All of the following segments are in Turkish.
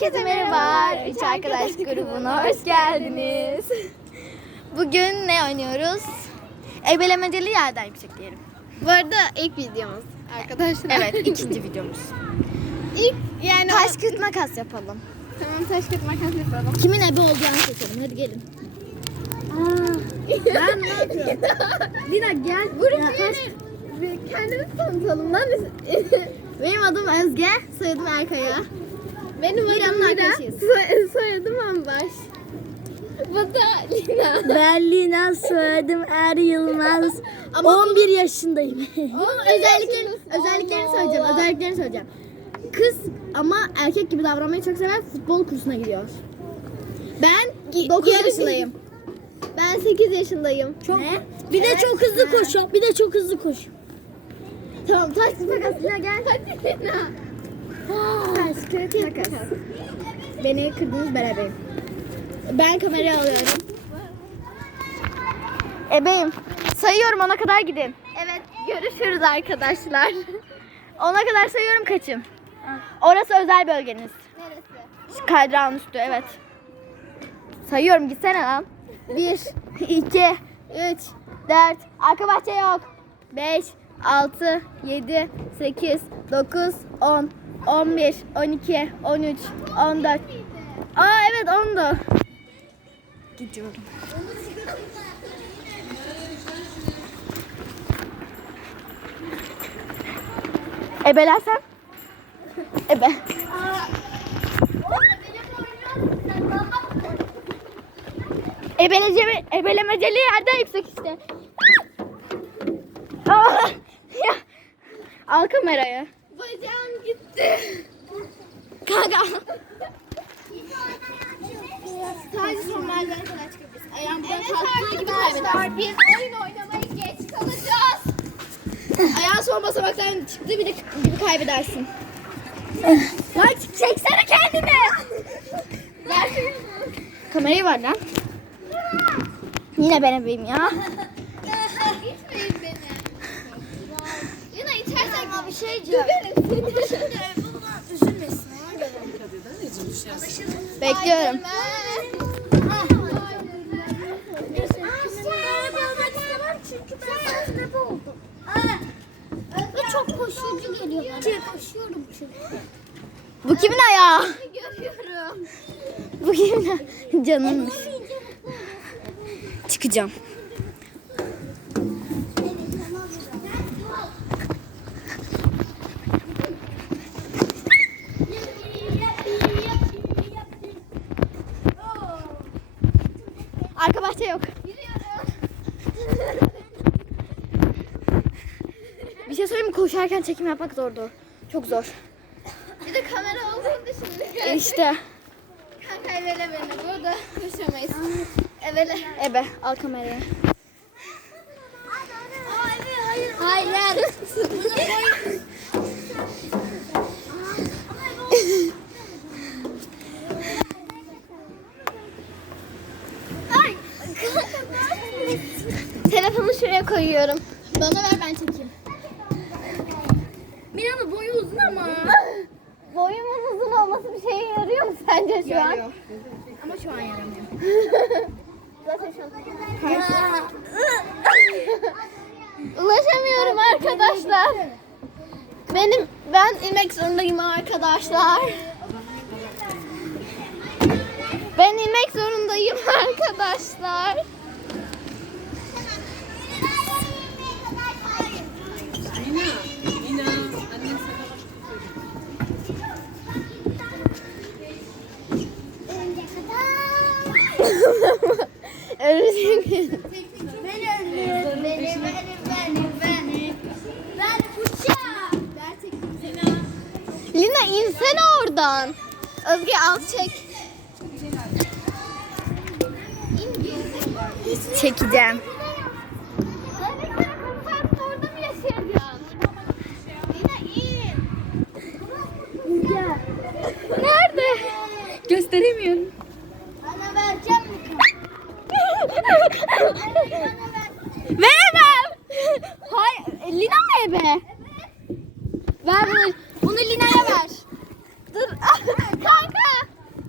Herkese merhaba. Üç arkadaş grubuna hoş geldiniz. Bugün ne oynuyoruz? Ebelemeceli yerden yüksek diyelim. Bu arada ilk videomuz arkadaşlar. Evet, ikinci videomuz. İlk yani Taş kağıt makas yapalım. Tamam taş kağıt makas yapalım. Kimin ebe olacağını seçelim. Hadi gelin. ben ne yapıyorum? Lina gel. Grup kendimizi tanıtalım lan. Benim adım Özge, soyadım Erkaya. Benim adım Lina. arkadaşıyız. Soy, soyadım Ambaş. Bu da Lina. Ben Lina soyadım Er Yılmaz. Ama 11 yaşındayım. özelliklerini, özelliklerini söyleyeceğim. Özelliklerini söyleyeceğim. Kız ama erkek gibi davranmayı çok sever. Futbol kursuna gidiyor. Ben 9 yarı- yaşındayım. Ben 8 yaşındayım. Çok Bir de çok hızlı koşuyor. Bir de çok hızlı koşuyor. Tamam taş makas Lina gel. Hadi Lina. Kağıt makas. Beni kırdınız ben ebeyim. Ben kamerayı alıyorum. Ebeyim. Sayıyorum ona kadar gidin. Evet görüşürüz arkadaşlar. Ona kadar sayıyorum kaçım. Orası özel bölgeniz. Neresi? Şu Kaydırağın üstü evet. Sayıyorum gitsene lan. 1, 2, 3, 4, arka bahçe yok. 5, 6, 7, 8, 9, 10, 11, 12, 13, 14. Aa evet 10'du. Gidiyorum. Ebelersem? Ebe. Ebelece, ebelemeceli yerden yüksek işte. Aa! Ya. Al kamerayı. Gitti. Kanka. Sadece son merdivene kadar çıkabiliriz. Ayağım buradan kalktığı gibi kaybedersin. Biz oyun oynamaya geç kalacağız. Ayağın son basamaktan çıktığı bir de gibi kaybedersin. Lan çeksene kendini. Ver. Kamerayı ver lan. Yine ben ebeyim ya. İtmeyin beni. Yine şey Bekliyorum. Ve çok koşucu geliyor bana. Koşuyorum çünkü. Bu kimin ayağı? Görüyorum. Bu kimin Canımmış. Çıkacağım. Arka bahçe yok. Bir şey Koşarken çekim yapmak zordu. Çok zor. Bir de kamera olduğunda şimdi. E işte. Kanka evele beni. Burada koşamayız. Evele. Ebe al kamerayı. Hayır. Hayır. Ay. Telefonu şuraya koyuyorum. Bana ver ben çekeyim. Mira'nın boyu uzun ama. Boyumun uzun olması bir şeye yarıyor mu sence şu an? Yarıyor. Ama şu an yaramıyor. Zaten şu an. Ulaşamıyorum arkadaşlar. Benim ben inmek zorundayım arkadaşlar. Ben inmek zorundayım arkadaşlar. Ölecek. Benim, benim, benim, benim, benim. Ben uçağım. Lina insene oradan. Özge al çek. Çekeceğim. Nerede? Gösteremiyorum. mi? Evet. Ver bunu. Bunu Lina'ya ver. Dur. Kanka.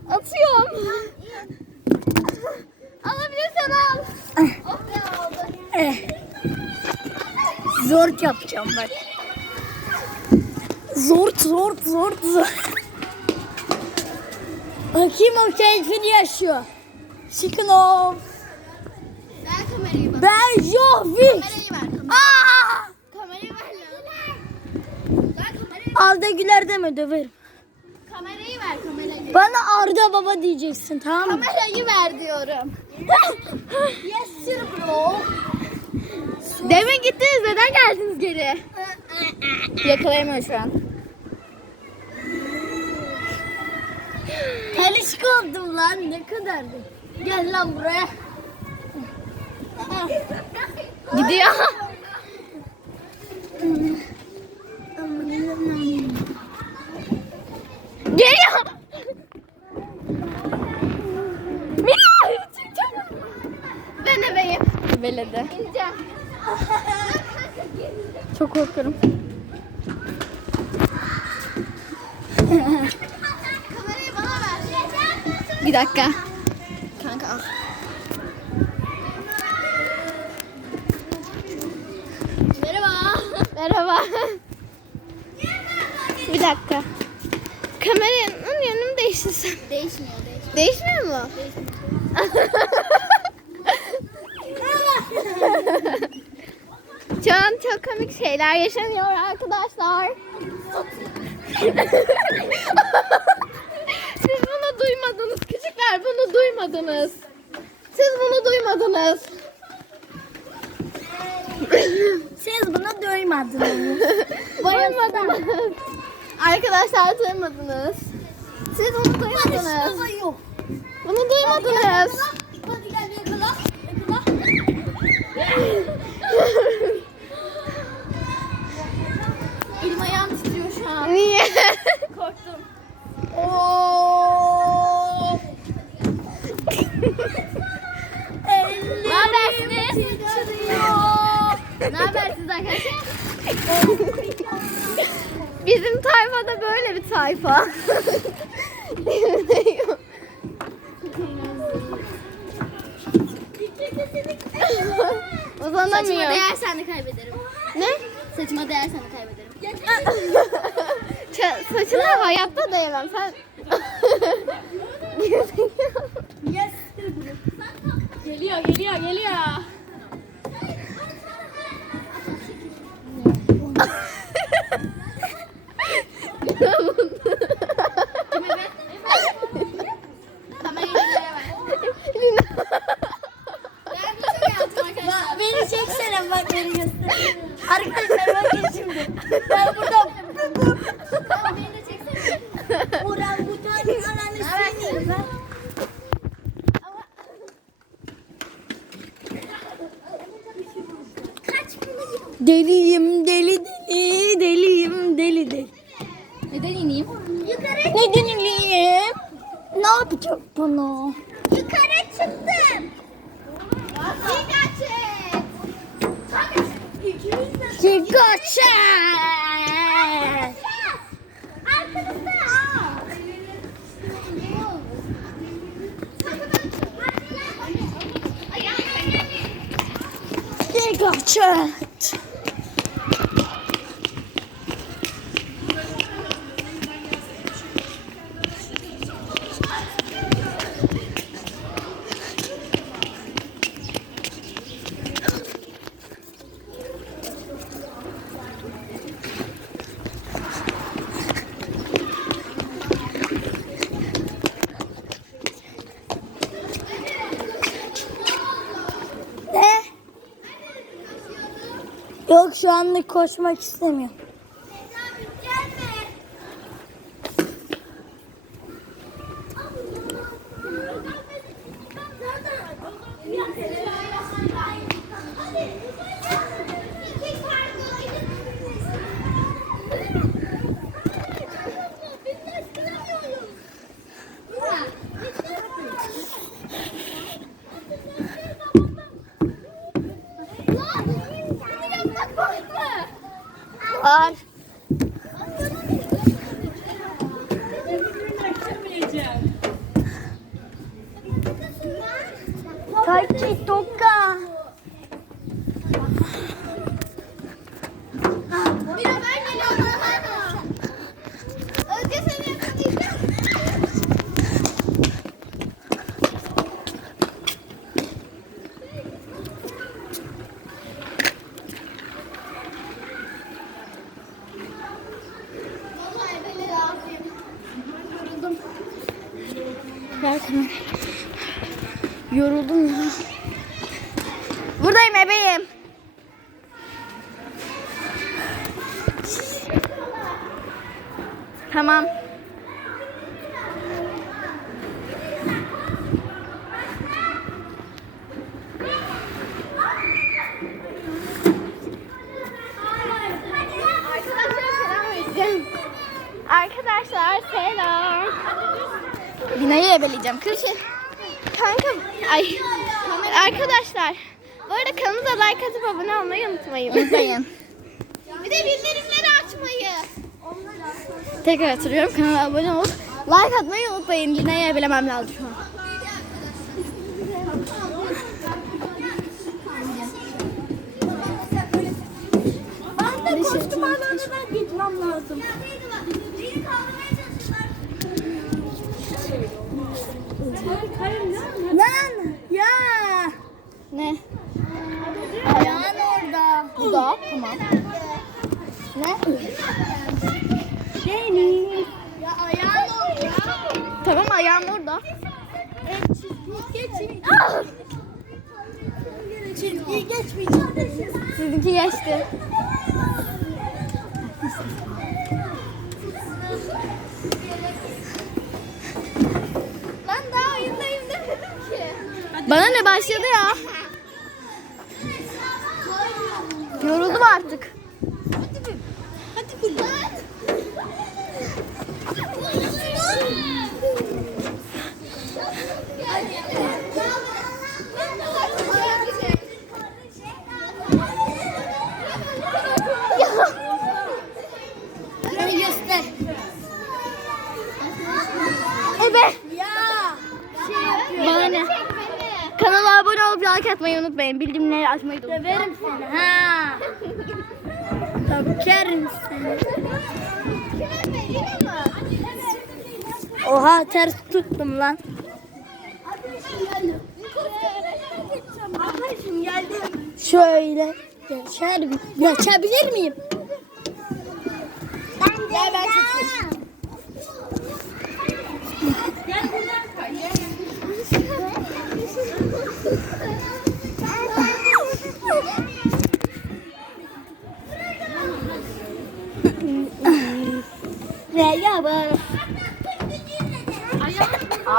Atıyorum. Alabilirsen al. oh ne oldu. Eh. Zor yapacağım bak. Zor zor zor zor. Bakayım o keyfini yaşıyor. Çıkın o. Ben kamerayı bak. Ben Jovi. Kamerayı ver. Kamerayı. Aa! Arda Güler deme döverim. Kamerayı ver kamerayı. Bana Arda baba diyeceksin tamam mı? Kamerayı ver diyorum. yes sir bro. Demin gittiniz neden geldiniz geri? Yakalayamıyor şu an. Kalışık oldum lan ne kadardı. Gel lan buraya. Gidiyor. Geliyor. Mira. Ben ebeyim. İneceğim. Çok korkuyorum. Bir dakika. Kanka al. Merhaba. Merhaba. Bir dakika. Kameranın yönünü mü değiştirsen? Değişmiyor değişmiyor. Değişmiyor mu? Şu an çok komik şeyler yaşanıyor arkadaşlar. Siz bunu duymadınız. Küçükler bunu duymadınız. Siz bunu duymadınız. Siz buna duymadınız. duymadınız. Arkadaşlar duymadınız. Siz bunu duymadınız. Bunu duymadınız. Elim ayağım titriyor şu an. Niye? Korktum. Oo. Ne habersiniz? Ne habersiniz arkadaşlar? Bizim tayfada böyle bir tayfa. Saçıma Uzanamıyor. değersen de kaybederim. Ne? Saçıma değersen de kaybederim. Ça- saçına hayatta değmem. Sen... Yes. Geliyor geliyor geliyor. Kamerayı Lina'ya ver. Ben bir şey yaptım arkadaşlar. Beni çeksene bak beni göster. Arkadaşlar bakın şimdi. Ben burada Ama beni de çeksene. orangutanın ananı seveyim ben. Deliyim deli deliyim deli deli. Neden ineyim? Ne deliyim? Ne yapacak bana? Yukarı çıktım. Pikachu. Çıkaçak. Çıkaçak. Ne? Yok şu anlık koşmak istemiyorum. Var. Kaçı toka. Ver kamerayı. Yoruldum ya. Buradayım bebeğim. Tamam. Arkadaşlar selam vereceğim. Arkadaşlar selam. Kır şey. Kanka ay. Arkadaşlar. Bu arada kanalımıza like atıp abone olmayı unutmayın. Unutmayın. Bir de bildirimleri açmayı. Tekrar hatırlıyorum kanala abone olup like atmayı unutmayın. Lina'yı ebelemem lazım şu an. Ben de koştum anneanneden gitmem lazım. Lan ya. Ne? Ayağın orada. Bu da tamam. Ne? Deniz. Ya ayağın orada. Tamam ayağım orada. Geçin. Çizgiyi geçmeyeceğim. Sizinki geçti. Ben daha oyundayım demedim ki. Bana ne başladı ya? Yoruldum artık. Hadi bir lan. Beni göster. Evet. Ya. Bana ne? Kanala abone olup like atmayı unutmayın. Bildirimleri Döverim seni ha. Dökerim seni. Oha ters tuttum lan. Arkadaşım geldim. Şöyle geçerim. Geçebilir miyim? Gel ben çekeyim ya böyle.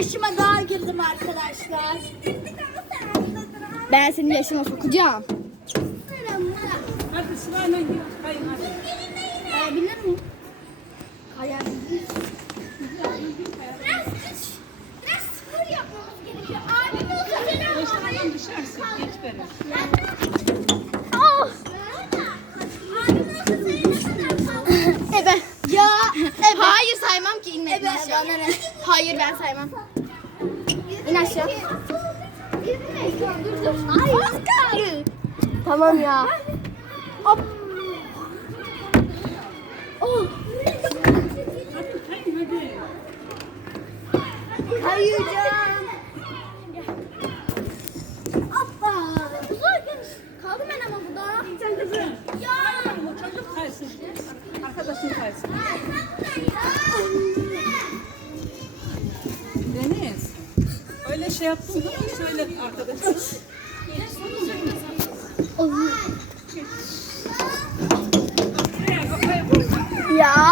Yaşıma daha girdim arkadaşlar. Ben senin yaşına sokacağım. Hadi sırayla gir. Hayır hadi. Kayabilir miyim? Biraz güç. Biraz spor yapmamız gerekiyor. Abim olsa seni Başlamadan düşersin. Geç beni. Oh. Abim olsa seni ne kadar fazla. Ebe. Ya. Hayır saymam ki inme. Ebe. Hayır ben saymam. İn aşağı. Dur dur. Ay Oscar. Tamam ya. Hop. Oh. Kayacağım. Hoppa. Kaldım ben ama burada. Sen kızım. Ya. O çocuk kaysın. Arkadaşın kaysın. Şey yaptın mı? Söyle arkadaşına. Ya.